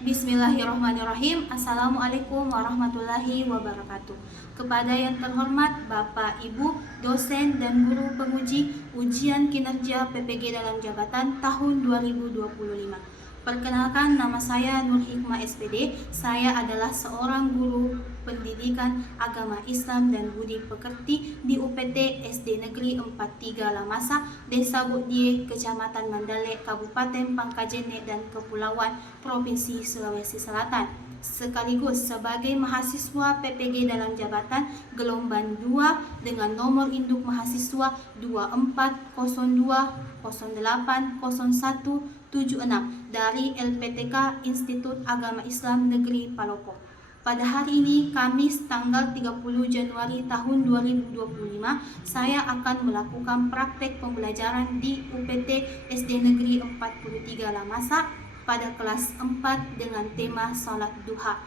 Bismillahirrahmanirrahim. Assalamualaikum warahmatullahi wabarakatuh. Kepada yang terhormat Bapak, Ibu, dosen dan guru penguji ujian kinerja PPG dalam jabatan tahun 2025. Perkenalkan, nama saya Nur Hikmah SPD. Saya adalah seorang guru pendidikan agama Islam dan budi pekerti di UPT SD Negeri 43 Lamasa, Desa Budie, Kecamatan Mandalek, Kabupaten Pangkajene dan Kepulauan, Provinsi Sulawesi Selatan. Sekaligus sebagai mahasiswa PPG dalam jabatan gelombang 2 dengan nomor induk mahasiswa 2402080176 dari LPTK Institut Agama Islam Negeri Palopo. Pada hari ini, Kamis tanggal 30 Januari tahun 2025, saya akan melakukan praktek pembelajaran di UPT SD Negeri 43 Lamasa pada kelas 4 dengan tema salat duha.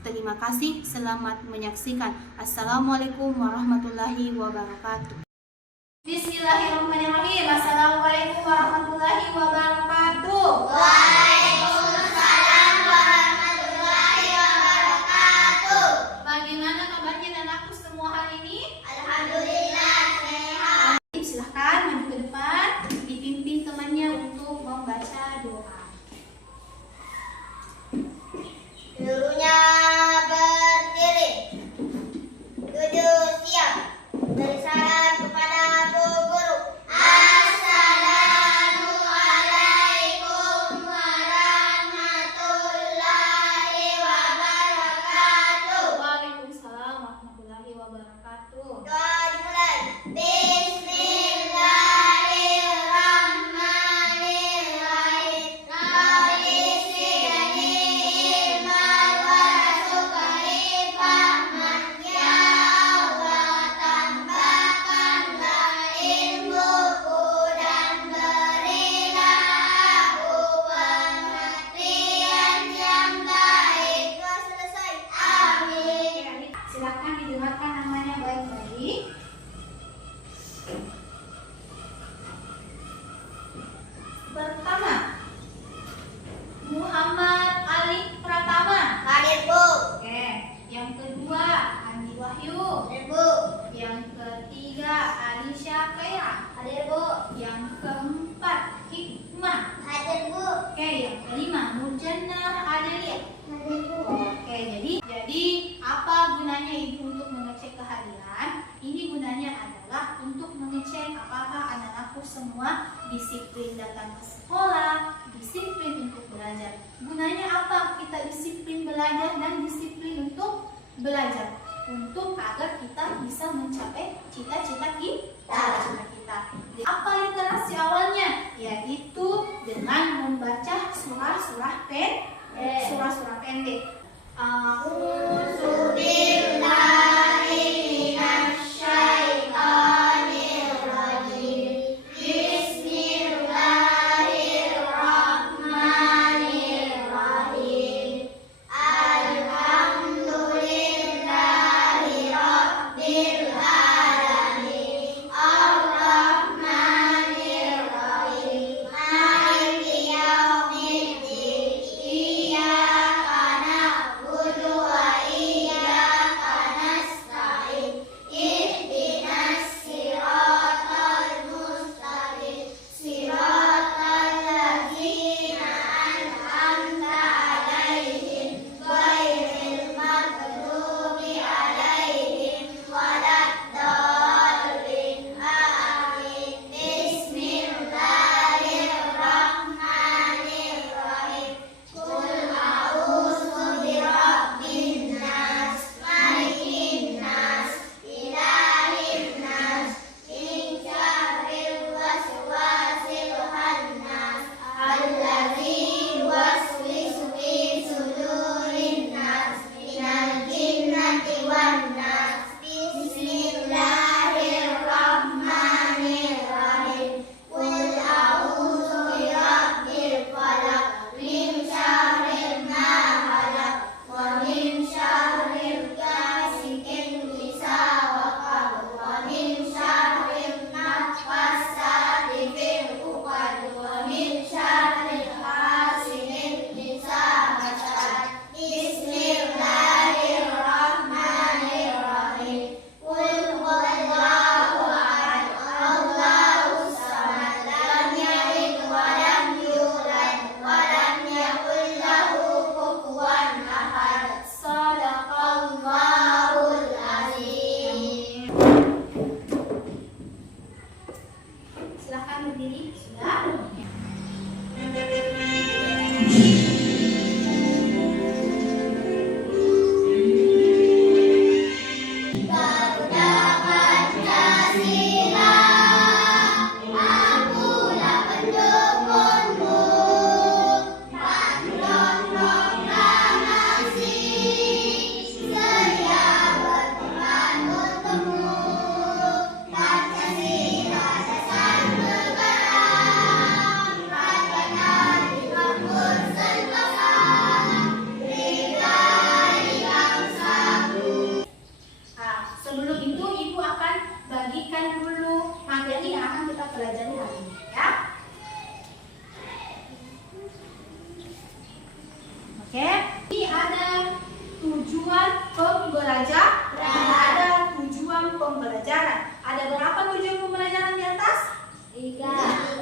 Terima kasih, selamat menyaksikan. Assalamualaikum warahmatullahi wabarakatuh. Bismillahirrahmanirrahim. Assalamualaikum warahmatullahi wabarakatuh. Waalaikumsalam warahmatullahi wabarakatuh. Bagaimana kabarnya dan aku semua hari ini? Alhamdulillah sehat. Silahkan maju ke depan, dipimpin temannya untuk membaca doa. Gurunya berdiri, duduk siap. Beri salam kepada Bu Guru. Assalamualaikum warahmatullahi wabarakatuh. Waalaikumsalam warahmatullahi wabarakatuh. Doa dimulai. Silakan didengarkan namanya baik-baik. Pertama, Muhammad Ali Pratama. Hadir Bu. Oke. Yang kedua, Andi Wahyu. Hadir Bu. Yang ketiga, Alisha Kaira. Hadir Bu. Yang keempat, Hikmah. Hadir Bu. Oke. Yang kelima, Nurjannah Adelia. Hadir Bu. Oke, jadi apa gunanya Ibu untuk mengecek kehadiran? Ini gunanya adalah untuk mengecek apakah anak-anakku semua disiplin datang ke sekolah, disiplin untuk belajar. Gunanya apa kita disiplin belajar dan disiplin untuk belajar? Untuk agar kita bisa mencapai cita-cita kita. Apa literasi awalnya? Yaitu dengan membaca surah-surah pendek. A'udzu billahi minasyaitonir rajim. Bismillahirrahmanirrahim. Alhamdulillahi rabbil alamin. berdiri sudah. Garuda Pancasila, akulah pendukungmu. Patriot proklamasi, sedia berkorban untukmu. Pancasila dasar negara, rakyatnya dimakmur sentosa, berdikari bangsaku. Sebelum itu Ibu akan bagikan dulu materi yang akan kita pelajari hari ini, ya. Oke, ini ada tujuan pembelajaran. Ada tujuan pembelajaran. Ada berapa tujuan pembelajaran di atas? 3.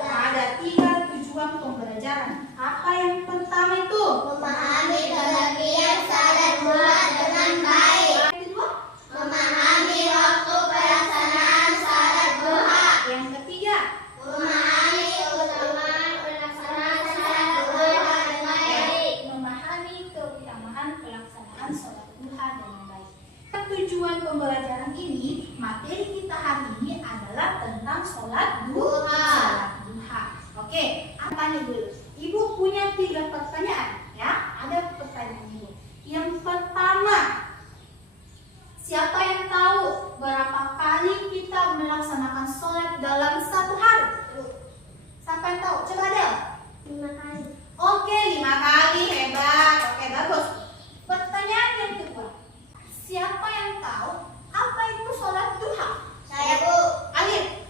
Ada 3 tujuan pembelajaran. Apa yang pertama itu? Memahami kelebihan salat duha dengan baik. Yang kedua? Memahami waktu pelaksanaan salat duha. Yang ketiga? Memahami keutamaan pelaksanaan salat duha dengan baik. Memahami keutamaan pelaksanaan sholat duha dengan baik. Tujuan pembelajaran ini, materi kita hari ini adalah tentang sholat duha. Oke, tanya dulu. Ibu punya 3 pertanyaan, ya? Ada pertanyaan Ibu. Yang pertama, siapa yang tahu berapa kali kita melaksanakan sholat dalam satu hari? Siapa yang tahu? Coba Del. 5 kali. Oke, 5 kali, hebat. Oke, bagus. Pertanyaan yang kedua, siapa yang tahu apa itu sholat duha? Saya, Bu. Alif,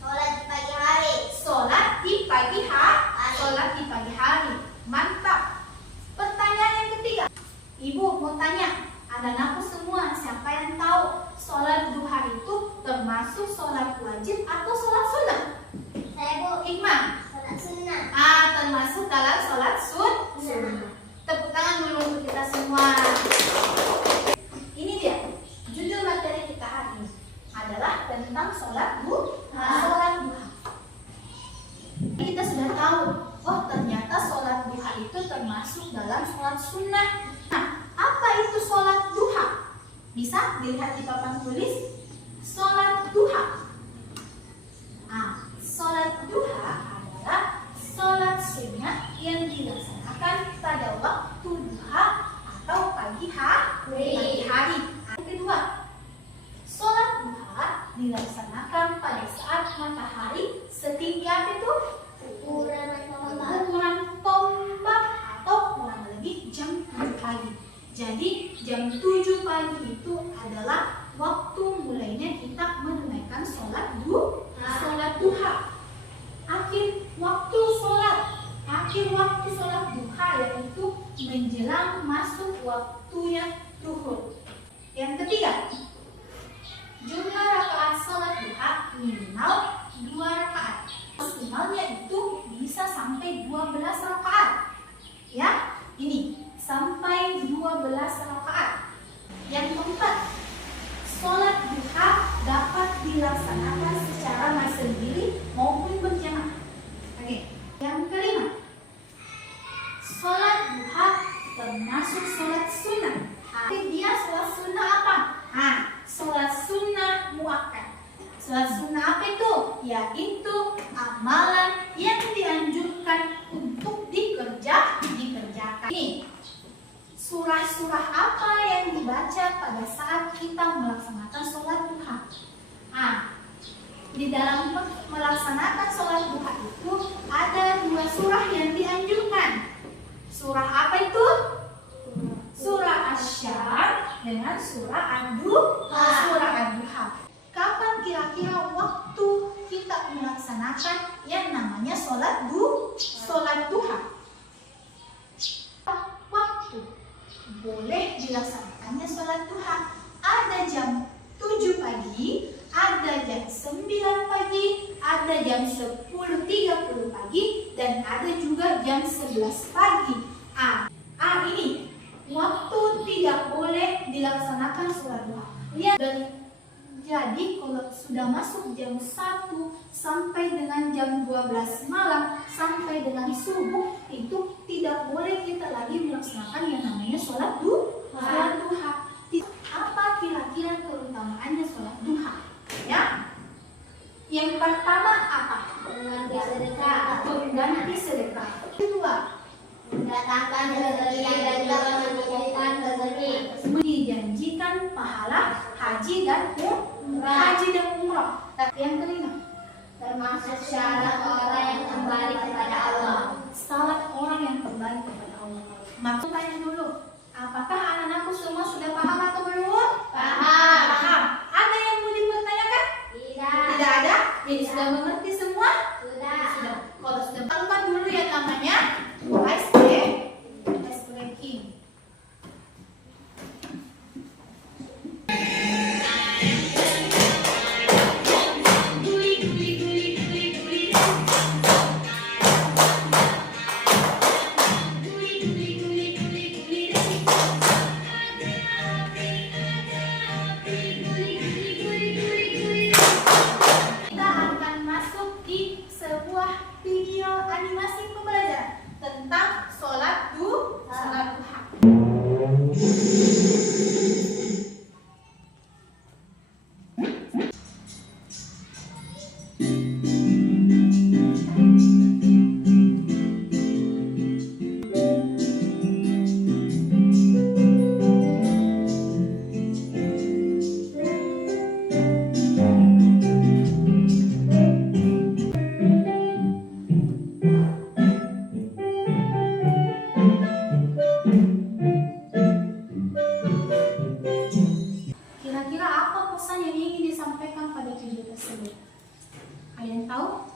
Sholat di pagi hari. sholat di pagi hari. Hari. Sholat di pagi hari. Mantap. Pertanyaan yang ketiga, Ibu mau tanya, ada naku semua, siapa yang tahu sholat duha itu termasuk sholat wajib atau sholat sunnah? Saya, Bu. Hikmah. Sholat sunnah. Termasuk dalam sholat sunnah. Tepuk tangan dulu untuk kita semua. Ini dia, judul materi kita hari ini adalah tentang sholat duha. Sholat duha. Kita sudah tahu, oh ternyata sholat duha itu termasuk dalam sholat sunnah. Nah, apa itu sholat duha? Bisa dilihat di papan tulis. Sholat duha. Sholat duha adalah sholat sunnah yang dilaksanakan pada waktu duha atau pagi hari. Yang kedua, sholat duha dilaksanakan pada saat matahari setinggi apa itu? Ukuran tombak atau kurang lebih jam 7 pagi. Jadi jam 7 pagi itu adalah waktu mulainya kita menunaikan sholat duha. Akhir waktu sholat duha yaitu menjelang masuk waktunya zuhur. Yang ketiga, jumlah rakaat sholat duha minimal 2 rakaat. Maksimalnya itu bisa sampai 12 rakaat. Ya, ini sampai 12 rakaat. Yang keempat, sholat duha dapat dilaksanakan secara sendiri maupun berjamaah. Oke. Yang kelima, sholat duha termasuk sholat sunnah. Dia sholat sunnah apa? Sholat sunnah muakkad. Sholat sunnah apa itu? Yaitu amalan yang dianjurkan untuk dikerjakan. Ini surah-surah apa yang dibaca pada saat kita melaksanakan sholat duha? Di dalam melaksanakan sholat duha itu ada 2 surah yang dianjurkan. Surah apa itu? Surah Asy-Syarr dengan surah Ad-Duha. Kapan kira-kira waktu kita melaksanakan yang namanya sholat duha? Waktu boleh dilaksanakannya sholat duha. Ada jam 7 pagi, ada jam 9 pagi, ada jam 10.30 pagi, dan ada juga jam 11 pagi. Ini waktu tidak boleh dilaksanakan sholat duha. Lihat dari Jadi kalau sudah masuk jam 1 sampai dengan jam 12 malam sampai dengan subuh itu tidak boleh kita lagi melaksanakan yang namanya sholat duha. Apa kira-kira keutamaannya sholat duha? Ya. Yang pertama apa? Mengganti sedekah. Pengganti sedekah. Kedua, Mendatangkan rezeki dan juga menjanjikan rezeki. dijanjikan pahala haji dan umrah. Yang kelima, Termasuk syarat orang yang kembali kepada Allah. salat orang yang kembali kepada Allah. Maksud tanya dulu, apakah anak-anakku semua sudah paham atau belum? Paham. Paham. Ada yang mau dipertanyakan? Tidak. Tidak ada. Jadi sudah mengerti semua? Sudah. Sudah. Kalau sudah lakukan dulu yang namanya ice breaking. Kita akan masuk di sebuah video animasi pembelajaran tentang sholat duha. Kira-kira apa pesan yang ingin disampaikan pada video tersebut? Kalian tahu?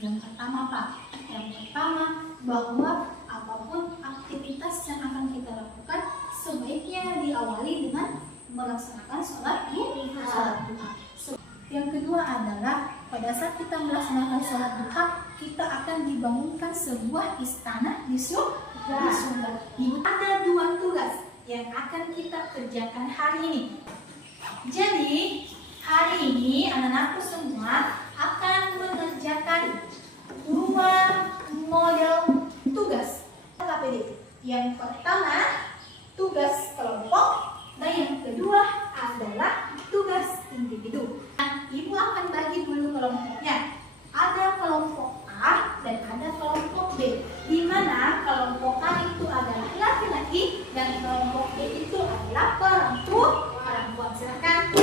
Yang pertama apa? Yang pertama bahwa apapun aktivitas yang akan kita lakukan sebaiknya diawali dengan melaksanakan sholat duha. Yang kedua adalah pada saat kita melaksanakan sholat duha, kita akan dibangunkan sebuah istana di surga. Ada dua tugas yang akan kita kerjakan hari ini. Jadi hari ini anak-anakku semua akan mengerjakan dua model tugas KPD. Yang pertama tugas kelompok dan yang kedua adalah tugas individu. Nah, Ibu akan bagi dulu kelompoknya. Ada kelompok A dan ada kelompok B. Di mana kelompok A itu adalah laki-laki dan kelompok B itu adalah perempuan. Silakan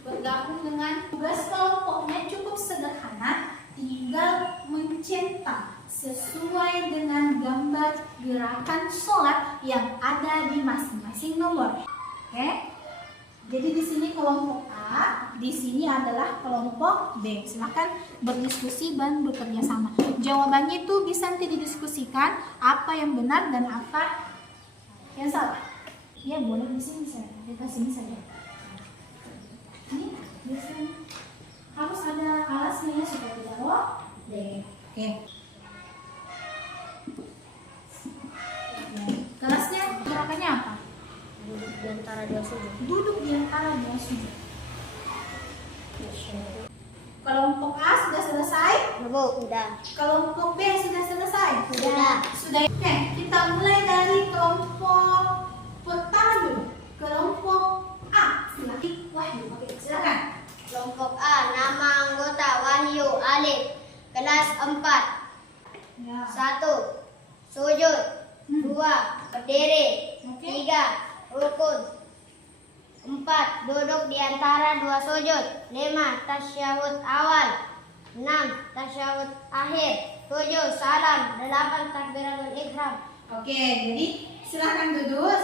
bergabung dengan tugas kelompoknya cukup sederhana, tinggal mencetak sesuai dengan gambar gerakan sholat yang ada di masing-masing nomor. Oke? Jadi di sini kelompok A, di sini adalah kelompok B. Silakan berdiskusi dan bekerja sama. Jawabannya itu bisa nanti didiskusikan apa yang benar dan apa yang salah. Ya boleh di sini saja, kita sini saja. Ini biasanya harus ada alasnya ya supaya tidak robek. Oke. Kelasnya gerakannya apa? Duduk di antara dua sujud. Duduk di antara dua sujud. Kelompok A sudah selesai? Bu, udah. Kelompok B sudah selesai? Sudah. Sudah. Oke, kita mulai dari kelompok pertama dulu. Kelompok A. Silakan Wahyu. Oke, silakan. Kelompok A, nama anggota Wahyu Alif, kelas 4. Ya. 1. Sujud. 2. Berdiri. Oke. 3. Rukun. 4. Duduk di antara dua sujud. 5. Tasyahud awal. 6. Tasyahud akhir. 7. Salam. 8. Takbiratul ihram. Oke, jadi silakan duduk,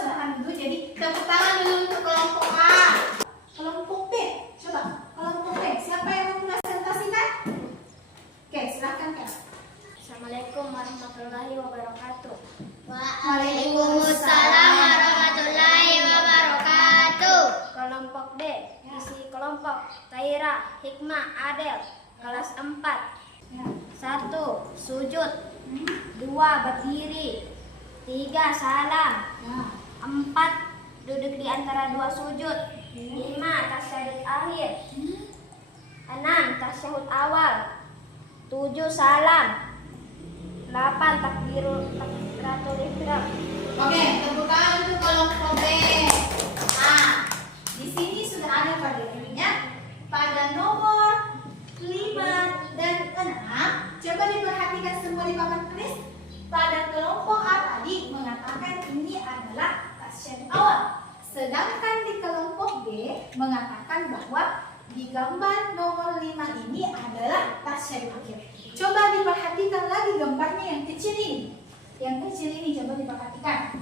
Jadi tepuk tangan dulu untuk kelompok A. Kelompok B, coba kelompok B. Siapa yang mau presentasikan? Oke, silakan Kak. Assalamualaikum warahmatullahi wabarakatuh. Waalaikumsalam warahmatullahi wabarakatuh. Kelompok D, isi kelompok Taira, Hikmah, Adel, kelas 4. Ya. 1. Sujud. 2. Berdiri. 3. Salam. Ya. 4. Duduk di antara dua sujud. 5. Tasyahud akhir. 6. Tasyahud awal. 7. Salam. 8. Takbiratul ihram. Oke, tepuk tangan untuk kelompok B. Nah, di sini sudah ada pada dirinya pada nomor 5 dan 6. Coba diperhatikan semua di papan tulis. Pada kelompok A tadi mengatakan ini adalah tasyahud awal. Sedangkan di kelompok B mengatakan bahwa di gambar nomor 5 ini adalah tasyahud akhir. Coba diperhatikan lagi gambarnya yang kecil ini. Yang kecil ini coba diperhatikan.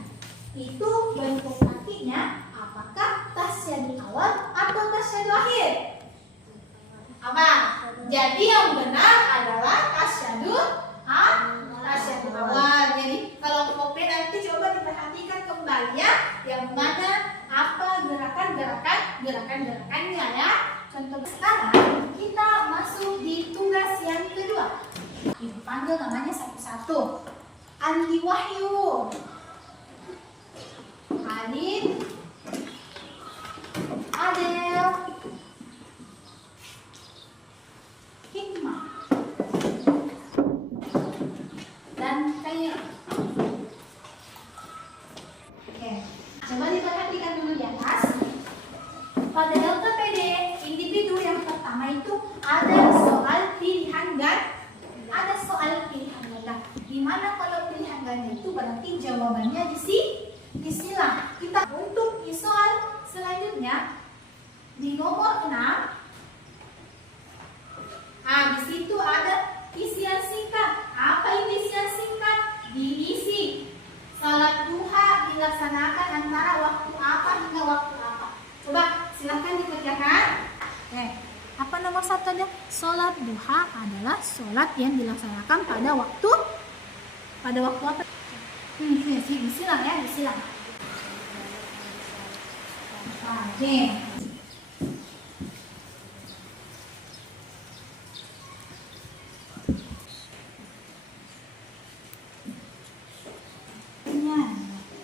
Itu bentuk kakinya apakah tasyahud awal atau tasyahud akhir? Apa? Jadi yang benar adalah tasyahud awal. Jadi kalau kelompok B nanti coba diperhatikan kembali ya, yang mana apa gerakan-gerakannya ya. Contoh sekarang kita masuk di tugas yang kedua. Ibu panggil namanya satu-satu. Andi Wahyu, Alin, Adel, Hikmah, dan Kaira. Oke, coba diperhatikan dulu di atas. Pada LKPD individu yang pertama itu ada soal pilihan ganda. Ada soal pilihan ganda. Di mana kalau pilihan ganda itu berarti jawabannya disilang. Kita untuk di soal selanjutnya di nomor 6. Di situ ada isian singkat. Apa ini isian singkat? Diisi. Salat duha dilaksanakan antara waktu apa hingga waktu apa. Coba silahkan dikerjakan. Apa nomor 1 ada? Salat duha adalah salat yang dilaksanakan pada waktu apa? Disilang ya, disilang. Oke.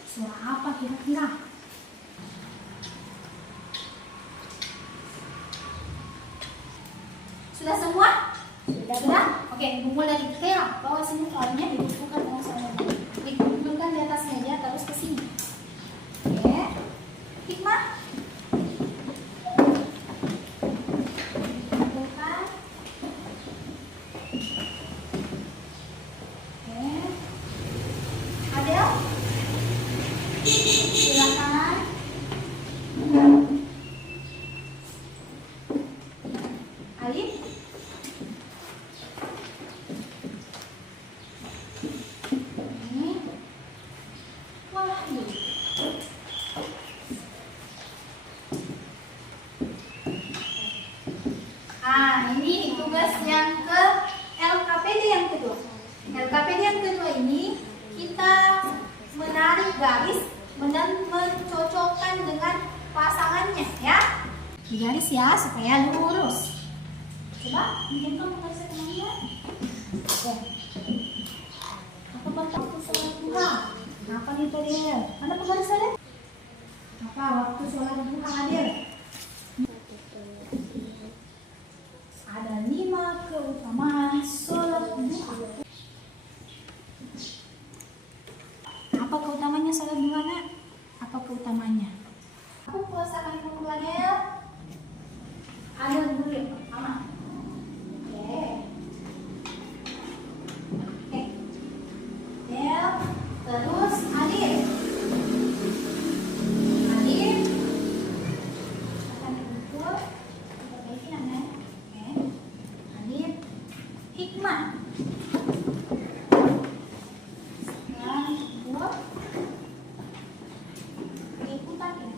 Surah apa kira-kira? Sudah semua? Sudah? Oke, dimulai dari Kaira. Bawa sini soalnya dibukukan dengan soalnya. Dikumpulkan di atas meja terus ke sini. Oke. Hikmah? Kumpulkan. Oke. Adel? Silakan. Alif? Ini Wahyu. Ini tugas yang ke LKPD yang kedua. LKPD yang kedua ini kita menarik garis dan mencocokkan dengan pasangannya ya. Di garis ya supaya lurus. Coba pinjam kamu garisnya kemana? Oke. Apa waktu sholat duha? Apa nih tadi? Mana penggarisnya? Apa waktu sholat duha hadir? Ada 5 keutamaan sholat duha. Apa keutamanya sholat duha, Nak? Apa keutamanya? Aku puasakan keluarga. Ada dulu yang pertama. Oke. Del, terus Alif. Akan diukur. Perbaiki namanya. Oke. Alif. Hikmah. Sekarang buat ikutan ya.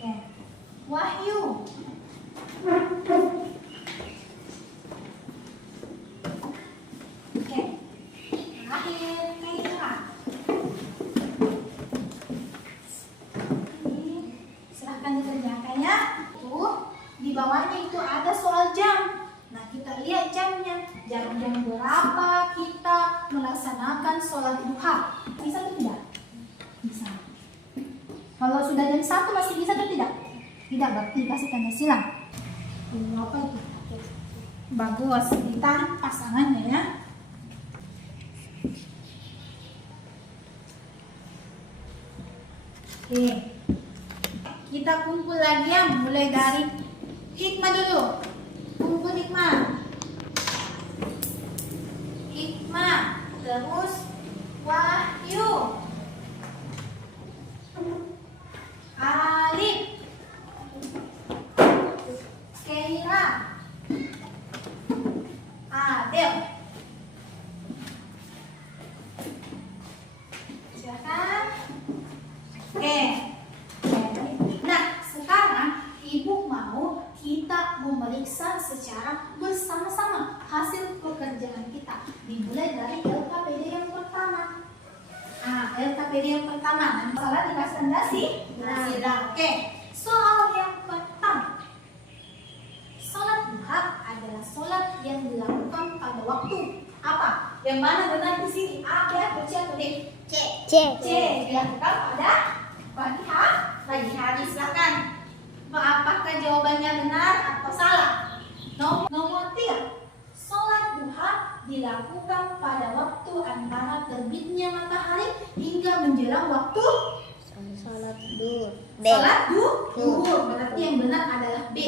Oke. Wahyu. Oke. Terakhir Kaira. Ini silahkan dikerjakan ya. Di bawahnya itu ada soal jam. Nah, kita lihat jamnya. Jam berapa kita melaksanakan sholat duha? Bisa atau tidak? Bisa. Kalau sudah jam 1 masih bisa atau tidak? Tidak, berarti kasih tanda silang. Apa itu? Bagus, kita pasangannya ya. Oke, kita kumpul lagi ya, mulai dari hikmah dulu. Kumpul hikmah. Hikmah, terus Wahyu, Alif, Keira, Adel. Silakan. Oke. Nah, sekarang Ibu mau kita memeriksa secara bersama-sama hasil pekerjaan kita. Dimulai dari LKPD yang pertama. LKPD yang pertama. Salah dikasih tanda silang. Oke. Soal yang pertama. Sholat duha adalah sholat yang dilakukan pada waktu apa? Yang mana benar di sini? A, B, atau C, atau D? C. Dilakukan pada pagi hari. Silakan. Apakah jawabannya benar atau salah? Nomor 3. Sholat duha dilakukan pada waktu antara terbitnya matahari hingga menjelang waktu Salat duhur. duhur. Berarti yang benar adalah B.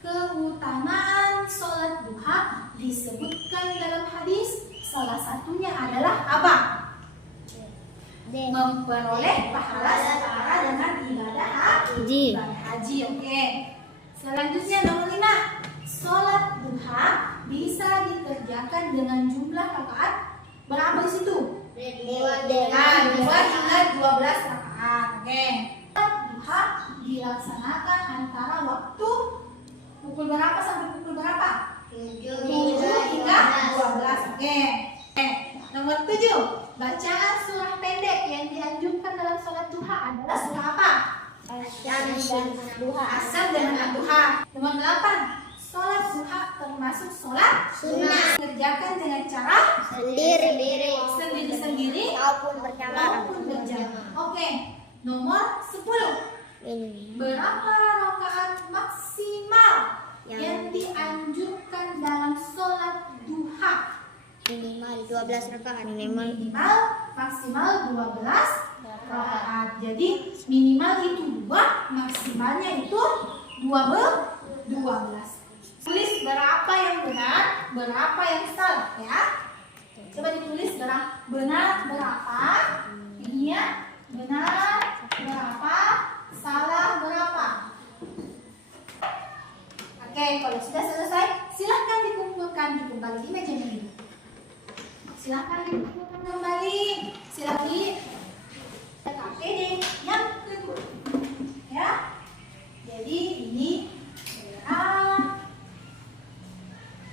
Keutamaan sholat duha disebutkan dalam hadis. Salah satunya adalah apa? Memperoleh pahala setara dengan ibadah haji. Oke. Selanjutnya nomor 5. Sholat duha bisa dikerjakan dengan jumlah rakaat berapa di situ? 2 hingga 12 rakaat. Oke. Sholat duha dilaksanakan antara waktu pukul berapa sampai pukul berapa? 7 hingga 12. Oke. Nomor 7. Bacaan surah pendek yang dianjurkan dalam sholat duha adalah surah apa? Asy-Syams dan Ad-Duha. Nomor 8. Sholat duha termasuk sholat sunnah. Kerjakan dengan cara sendiri-sendiri maupun berjamaah. Oke. Nomor 10. Berapa rakaat maksimal yang dianjurkan dalam sholat duha? Minimal 12 rakaat. Minimal maksimal 12 rakaat. Jadi minimal itu 2, maksimalnya itu 12. Tulis berapa yang benar, berapa yang salah ya. Coba ditulis benar berapa. Ini ya. Benar berapa, salah berapa. Oke, kalau sudah selesai, silahkan dikumpulkan kembali di meja ini. Silahkan dikumpulkan kembali. Silahkan KPD yang kedua. Ya. Jadi ini Keira,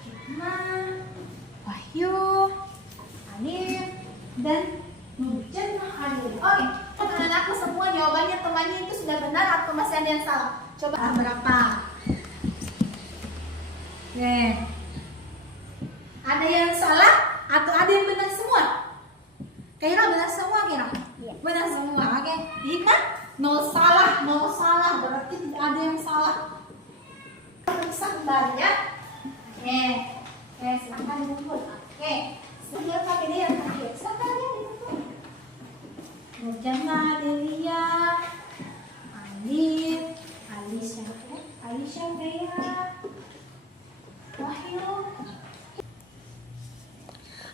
Hikmah, Wahyu, Alif, dan Nurjan Hadir. Oke, anak-anakku semua jawabannya temannya itu sudah benar atau masih ada yang salah? Coba berapa? Oke. Ada yang salah atau ada yang benar semua? Kira benar semua kira? Iya. Benar semua. Oke. Hikmah 0 salah berarti tidak ada yang salah. Periksa kembali ya. Oke. Silakan dikumpul. Oke. Sebentar pakai dia yang terakhir. Silakan ya dikumpul. Nurjana, Delia, Alif, Alisha, Keira, Wahyu.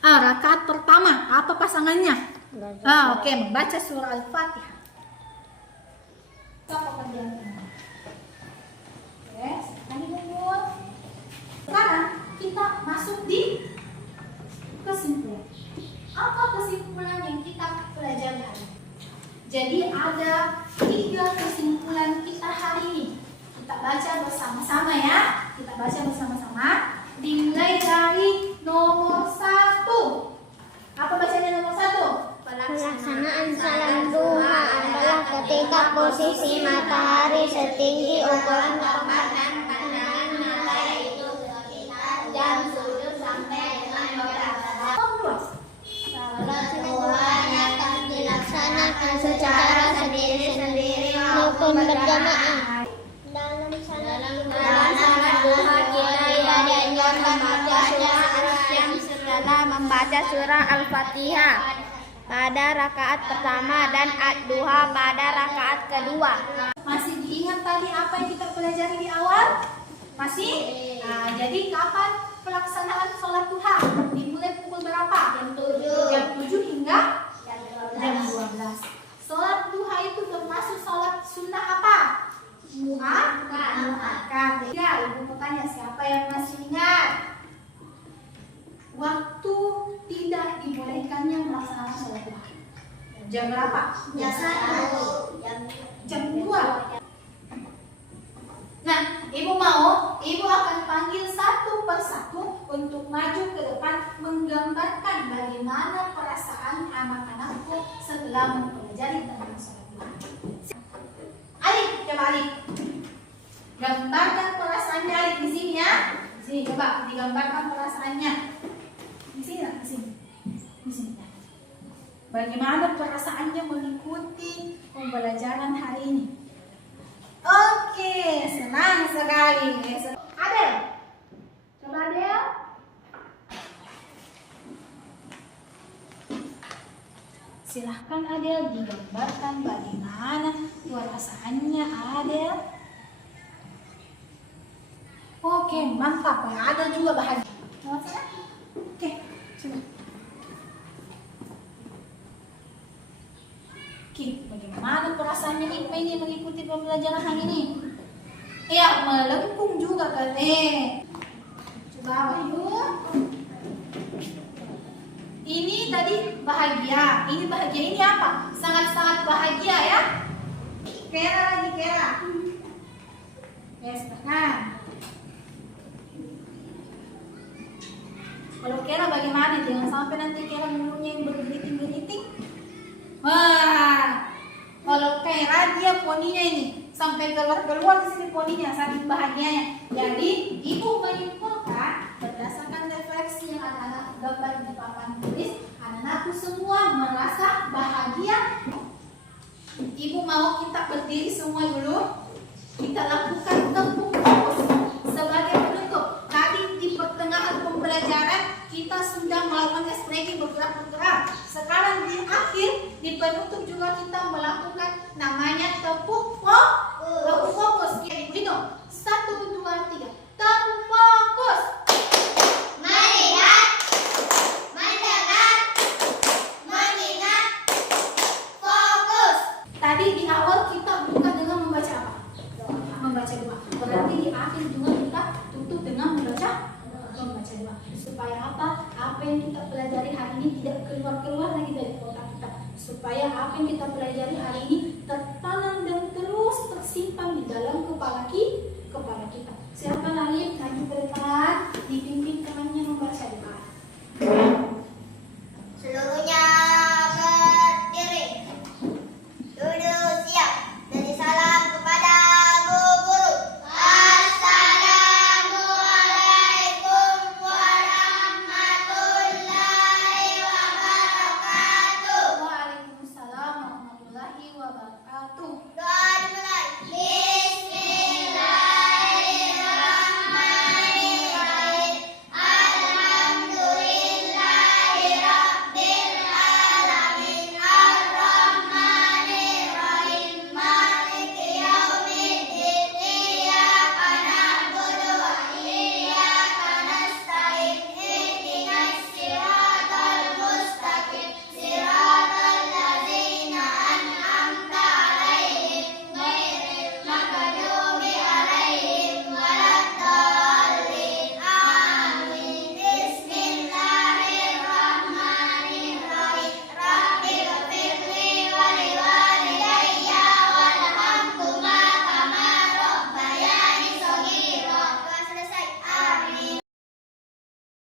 Rakaat pertama, apa pasangannya? Oke, membaca surah Al-Fatihah. Apa pekerjaan ini? Oke, silakan dikumpul. Sekarang kita masuk di kesimpulan. Apa kesimpulan yang kita pelajari hari ini? Jadi ada 3 kesimpulan kita hari ini. Kita baca bersama-sama ya. Kita baca bersama-sama. Dimulai dari nomor 1. Apa bacanya nomor 1? Pelaksanaan salat duha adalah ketika posisi matahari setinggi ukuran tomat dan pandangan mata, yaitu sekitar jam sujud sampai dengan beberapa. Salat duha dapat dilaksanakan secara sendiri-sendiri maupun berjamaah. adalah membaca surah Al-Fatihah pada rakaat pertama dan ad-duha pada rakaat kedua. Masih diingat tadi apa yang kita pelajari di awal? Masih? Nah, jadi kapan pelaksanaan sholat duha? Dimulai pukul berapa? Jam 7 hingga jam 12. Sholat duha itu termasuk sholat sunnah apa? Muakkad. Ya, ibu bertanya siapa yang masih ingat? Waktu tidak dibolehkannya melaksanakan sholat duha. Jam berapa? Jam 2. Nah, ibu akan panggil satu persatu untuk maju ke depan menggambarkan bagaimana perasaan anak-anakku setelah mempelajari tentang sholat duha. Alif, coba Alif. Gambarkan perasaannya Alif di sini ya. Di sini coba digambarkan perasaannya. Di sini lah, di sini. Di sini. Bagaimana perasaannya mengikuti pembelajaran hari ini? Oke, senang sekali. Adel, coba Adel. Silahkan Adel digambarkan bagaimana perasaannya Adel. Oke, mantap. Adel juga bahagia. Oke, coba. Oke, bagaimana perasaannya Ipa ini mengikuti pembelajaran hari ini? Ya, melengkung juga kan? Coba Wahyu. Ini tadi bahagia. Ini bahagia ini apa? Sangat-sangat bahagia ya. Kera lagi Kera. Ya, silakan. Kalau Kera bagaimana? Jangan sampai nanti Kera mulutnya yang bergeriting-geriting. Wah, kalau Kera dia poninya ini sampai keluar di sini poninya saking bahagianya. Jadi ibu menyimpulkan berdasarkan refleksi yang anak-anak gambar di papan tulis, anak-anakku semua merasa bahagia. Ibu mau kita berdiri semua dulu. Kita lakukan tepuk fokus sebagai penutup. Tadi di pertengahan pembelajaran kita sudah melakukan ekspresi bergerak-bergerak. Sekarang di akhir, di penutup juga kita melakukan namanya tepuk fokus. Ibu hitung 1, 2, 3. Tepuk fokus. Melihat, mendengar, mengingat, fokus. Tadi di awal kita buka dengan membaca apa? Membaca doa. Berarti di akhir juga kita tutup dengan membaca doa. Supaya apa? Apa yang kita pelajari hari ini tidak keluar-keluar lagi dari otak kita. Supaya apa yang kita pelajari hari ini